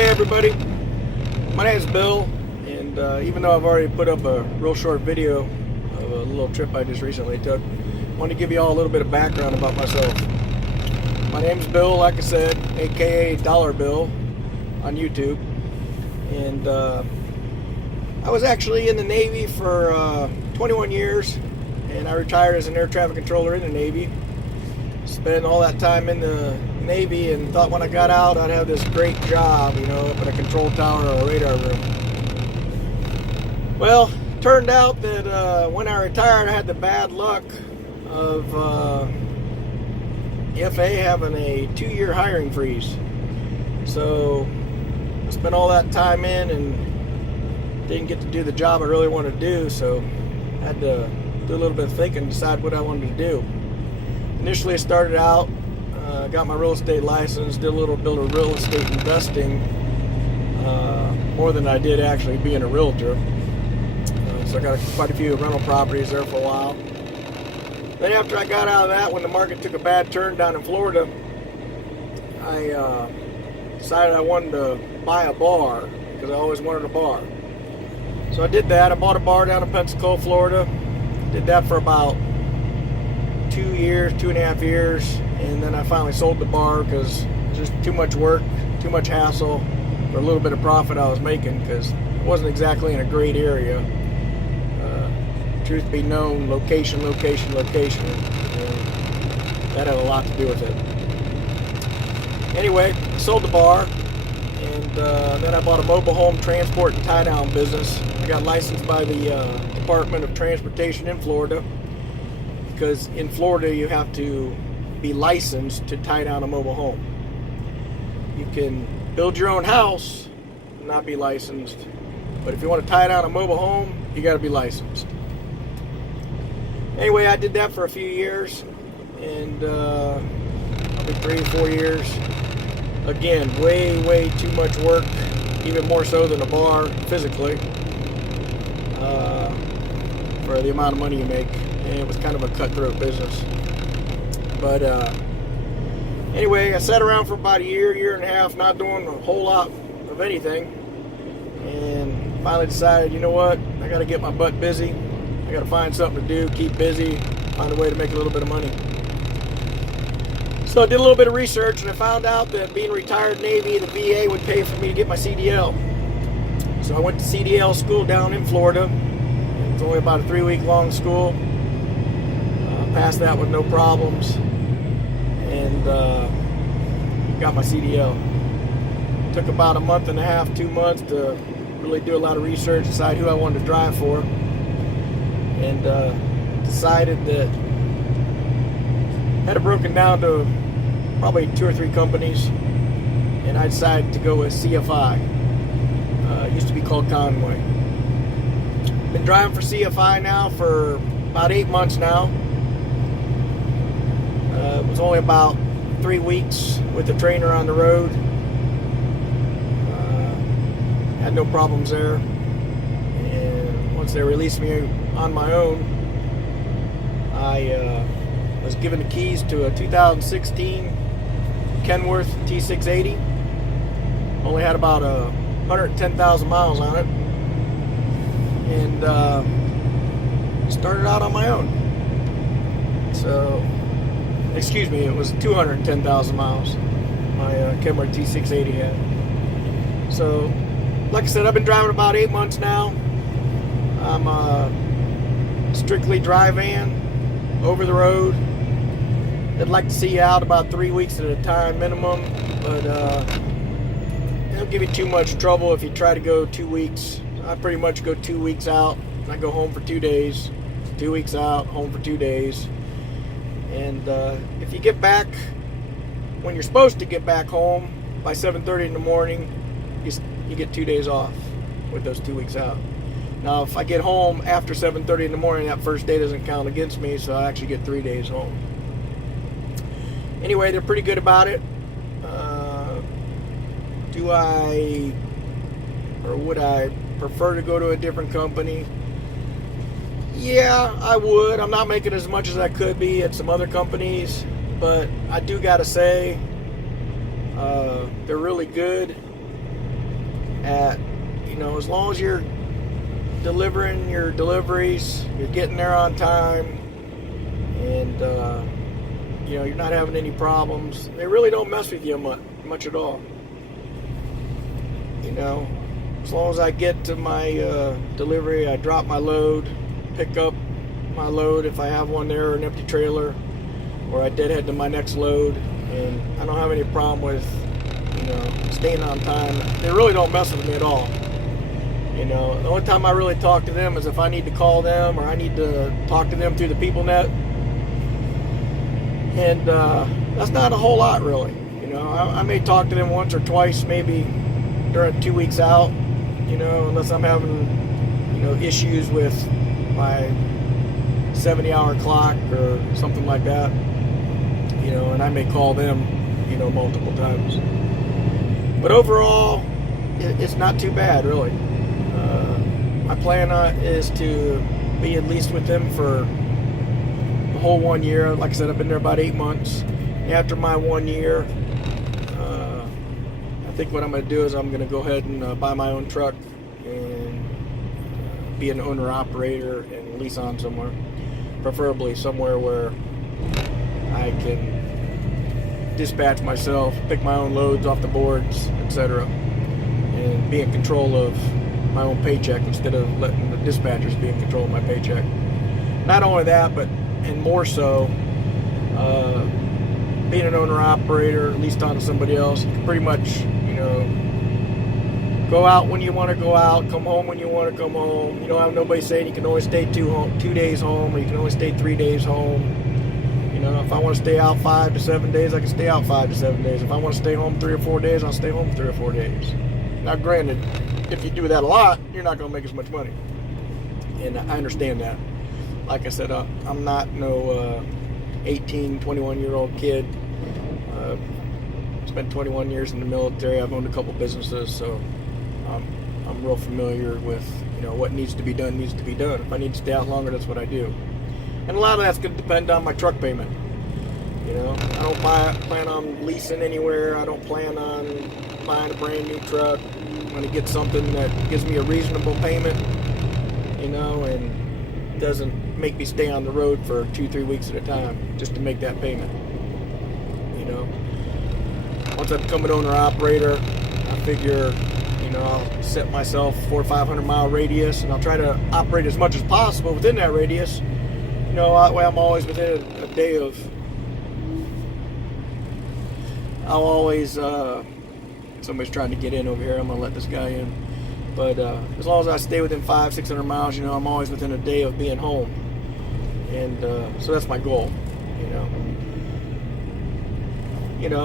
Hey everybody, my name is Bill, and even though I've already put up a real short video of a little trip I just recently took, I want to give you all a little bit of background about myself. My name is Bill, like I said, aka Dollar Bill on YouTube, and I was actually in the Navy for 21 years, and I retired as an air traffic controller in the Navy. Spent all that time in the Navy and thought when I got out I'd have this great job, up in a control tower or a radar room. Well, turned out that when I retired I had the bad luck of FAA having a 2-year hiring freeze. So I spent all that time in and didn't get to do the job I really wanted to do, so I had to do a little bit of thinking and decide what I wanted to do. Initially I started out, got my real estate license, did a little bit of real estate investing, more than I did actually being a realtor. So I got quite a few rental properties there for a while. Then after I got out of that, when the market took a bad turn down in Florida, I decided I wanted to buy a bar, because I always wanted a bar. So I did that. I bought a bar down in Pensacola, Florida. Did that for about 2.5 years, and then I finally sold the bar because just too much work, too much hassle for a little bit of profit I was making, because it wasn't exactly in a great area. Truth be known, location, and that had a lot to do with it. Anyway, I sold the bar, and then I bought a mobile home transport and tie-down business. I got licensed by the Department of Transportation in Florida, because in Florida you have to be licensed to tie down a mobile home. You can build your own house and not be licensed, but if you want to tie down a mobile home, you got to be licensed. Anyway, I did that for a few years, and probably 3 or 4 years. Again, way too much work, even more so than a bar physically, for the amount of money you make. And it was kind of a cutthroat business. But anyway, I sat around for about a year and a half, not doing a whole lot of anything, and finally decided, you know what, I got to get my butt busy. I got to find something to do, keep busy, find a way to make a little bit of money. So I did a little bit of research, and I found out that being retired Navy, the VA would pay for me to get my CDL. So I went to CDL school down in Florida. It was only about a 3-week long school. Passed that with no problems, and got my CDL. Took about a month and a half, 2 months to really do a lot of research, decide who I wanted to drive for, and decided that had it broken down to probably 2 or 3 companies, and I decided to go with CFI. It used to be called Conway. Been driving for CFI now for about 8 months now. It was only about 3 weeks with the trainer on the road. Had no problems there. And once they released me on my own, I was given the keys to a 2016 Kenworth T680. Only had about 110,000 miles on it. And started out on my own. So, excuse me, it was 210,000 miles my Kenworth T680 had. So, like I said, I've been driving about 8 months now. I'm strictly dry van, over the road. I'd like to see you out about 3 weeks at a time minimum, but it'll give you too much trouble if you try to go 2 weeks. I pretty much go 2 weeks out, and I go home for 2 days. 2 weeks out, home for 2 days. And if you get back when you're supposed to get back home by 7:30 in the morning, you get 2 days off with those 2 weeks out. Now, if I get home after 7:30 in the morning, that first day doesn't count against me, so I actually get 3 days home. Anyway, they're pretty good about it. Would I prefer to go to a different company? Yeah, I would. I'm not making as much as I could be at some other companies, but I do gotta say, they're really good. at, as long as you're delivering your deliveries, you're getting there on time, and you're not having any problems. They really don't mess with you much at all. As long as I get to my delivery, I drop my load, pick up my load if I have one there, or an empty trailer, or I deadhead to my next load, and I don't have any problem with staying on time. They really don't mess with me at all. The only time I really talk to them is if I need to call them, or I need to talk to them through the PeopleNet, and that's not a whole lot really. I may talk to them once or twice, maybe during 2 weeks out, unless I'm having issues with my 70-hour clock or something like that, and I may call them multiple times. But overall, it's not too bad, really. My plan is to be at least with them for the whole 1 year. Like I said, I've been there about 8 months. After my 1 year, I think what I'm going to do is I'm going to go ahead and buy my own truck and be an owner-operator and lease on somewhere. Preferably somewhere where I can dispatch myself, pick my own loads off the boards, etc., and be in control of my own paycheck instead of letting the dispatchers be in control of my paycheck. Not only that, but and more so, being an owner-operator, leased on to somebody else, you can pretty much, go out when you want to go out, come home when you want to come home. You don't have nobody saying you can only stay 2 days home, or you can only stay 3 days home. If I want to stay out 5 to 7 days, I can stay out 5 to 7 days. If I want to stay home 3 or 4 days, I'll stay home 3 or 4 days. Now, granted, if you do that a lot, you're not going to make as much money. And I understand that. Like I said, I'm not no 18, 21-year-old kid. Spent 21 years in the military. I've owned a couple businesses, so I'm real familiar with what needs to be done. If I need to stay out longer, that's what I do. And a lot of that's going to depend on my truck payment. I don't plan on leasing anywhere. I don't plan on buying a brand new truck. I'm going to get something that gives me a reasonable payment, and doesn't make me stay on the road for 2-3 weeks at a time just to make that payment. Once I become an owner-operator, I figure, I'll set myself 400 or 500 mile radius, and I'll try to operate as much as possible within that radius. That way I'm always within a day of. I'll always. Somebody's trying to get in over here. I'm gonna let this guy in. But as long as I stay within 500-600 miles, I'm always within a day of being home, and so that's my goal.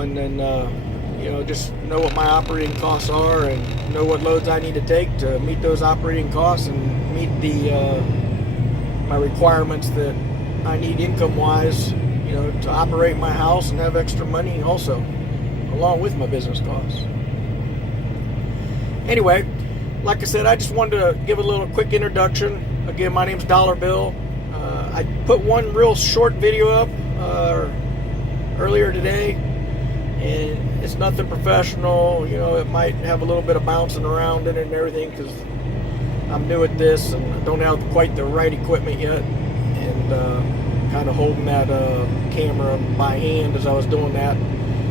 And then just know what my operating costs are, and know what loads I need to take to meet those operating costs and meet my requirements that I need income-wise, to operate my house and have extra money also, along with my business costs. Anyway, like I said, I just wanted to give a little quick introduction. Again, my name's Dollar Bill. I put one real short video up earlier today, and it's nothing professional. It might have a little bit of bouncing around in it and everything, because I'm new at this and I don't have quite the right equipment yet, and kind of holding that camera by hand as I was doing that.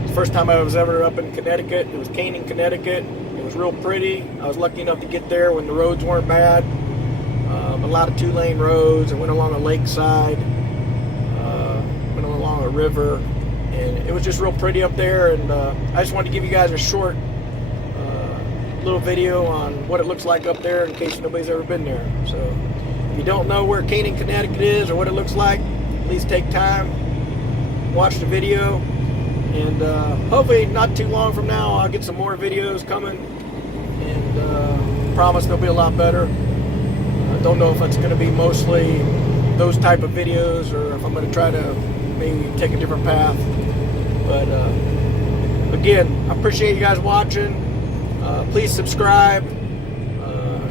It's the first time I was ever up in Connecticut. It was Canaan, Connecticut. It was real pretty. I was lucky enough to get there when the roads weren't bad. A lot of 2-lane roads. I went along a lakeside, went along a river, and it was just real pretty up there. And I just wanted to give you guys a short little video on what it looks like up there in case nobody's ever been there. So if you don't know where Canaan, Connecticut is or what it looks like, please take time, watch the video, and hopefully not too long from now I'll get some more videos coming, and promise they'll be a lot better. I don't know if it's going to be mostly those type of videos or if I'm going to try to maybe take a different path. But again, I appreciate you guys watching. Please subscribe.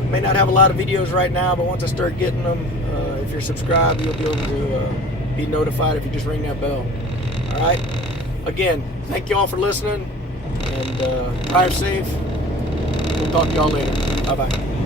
May not have a lot of videos right now, but once I start getting them, if you're subscribed, you'll be able to be notified if you just ring that bell. All right. Again, thank you all for listening, and drive safe. We'll talk to y'all later. Bye-bye.